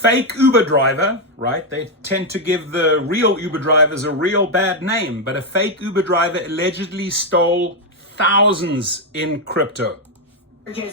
fake Uber driver, right? They tend to give the real Uber drivers a real bad name, but a fake Uber driver allegedly stole thousands in crypto.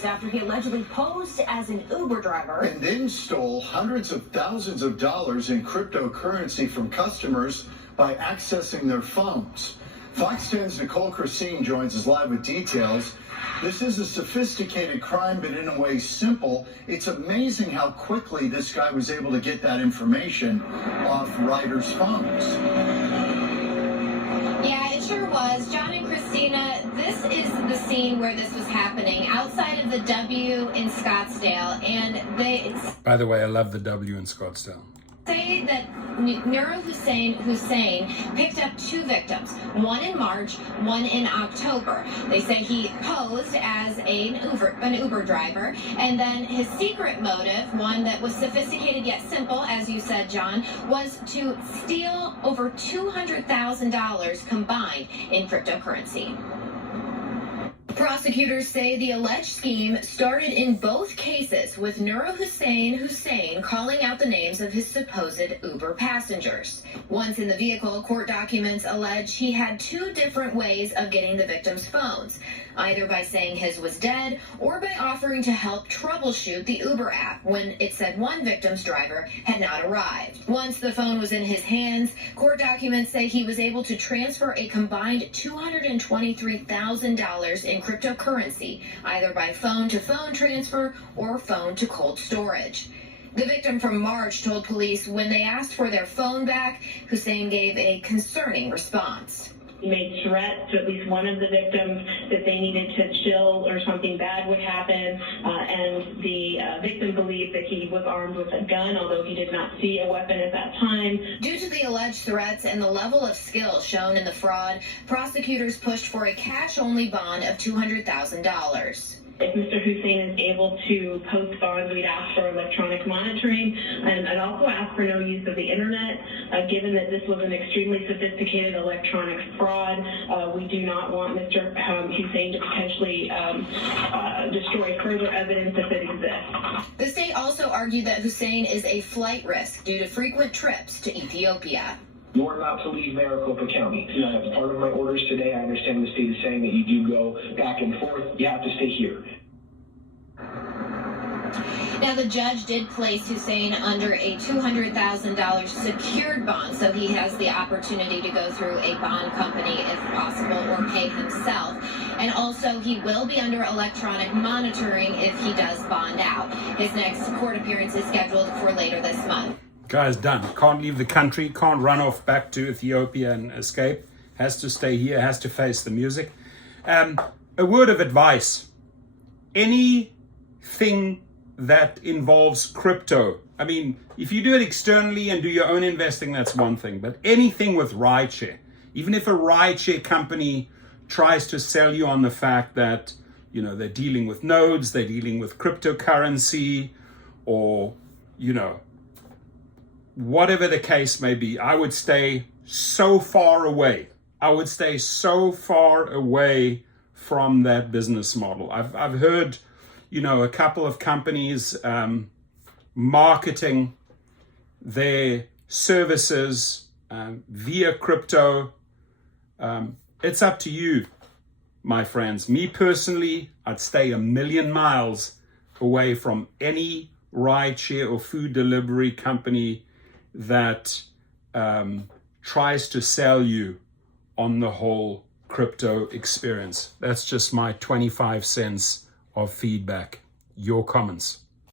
After he allegedly posed as an Uber driver and then stole hundreds of thousands of dollars in cryptocurrency from customers by accessing their phones. Fox 10's Nicole Christine joins us live with details. This is a sophisticated crime, but in a way simple. It's amazing how quickly this guy was able to get that information off riders' phones. Yeah, it sure was. John and Christina, this is the scene where this was happening, outside of the W in Scottsdale, and they... By the way, I love the W in Scottsdale. Say that Nur Hussein picked up two victims, one in March, one in October. They say he posed as an Uber driver, and then his secret motive, one that was sophisticated yet simple, as you said, John, was to steal over $200,000 combined in cryptocurrency. Prosecutors say the alleged scheme started in both cases with Nur Hussein calling out the names of his supposed Uber passengers. Once in the vehicle, court documents allege he had two different ways of getting the victims' phones, either by saying his was dead or by offering to help troubleshoot the Uber app when it said one victim's driver had not arrived. Once the phone was in his hands, court documents say he was able to transfer a combined $223,000 in cryptocurrency, either by phone-to-phone transfer or phone-to-cold storage. The victim from March told police when they asked for their phone back, Hussein gave a concerning response. He made threats to at least one of the victims that they needed to chill or something bad would happen, and the victim believed that he was armed with a gun, although he did not see a weapon at that time. Due to the alleged threats and the level of skill shown in the fraud, prosecutors pushed for a cash-only bond of $200,000. If Mr. Hussein is able to post bonds, we'd ask for electronic monitoring, and I'd also ask for no use of the internet. Given that this was an extremely sophisticated electronic fraud, we do not want Mr. Hussein to potentially destroy further evidence if it exists. The state also argued that Hussein is a flight risk due to frequent trips to Ethiopia. You are not to leave Maricopa County. As part of my orders today, I understand the state is saying that you do go back and forth. You have to stay here. Now, the judge did place Hussein under a $200,000 secured bond, so he has the opportunity to go through a bond company if possible or pay himself. And also, he will be under electronic monitoring if he does bond out. His next court appearance is scheduled for later this month. Guy's done. Can't leave the country, can't run off back to Ethiopia and escape. Has to stay here, has to face the music. A word of advice. Anything that involves crypto, I mean, if you do it externally and do your own investing, that's one thing. But anything with rideshare, even if a rideshare company tries to sell you on the fact that, you know, they're dealing with nodes, they're dealing with cryptocurrency, or, you know, whatever the case may be, I would stay so far away. I would stay so far away from that business model. I've heard, you know, a couple of companies marketing their services via crypto. It's up to you, my friends. Me personally, I'd stay 1,000,000 miles away from any rideshare or food delivery company that tries to sell you on the whole crypto experience. That's just my 25 cents of feedback. Your comments.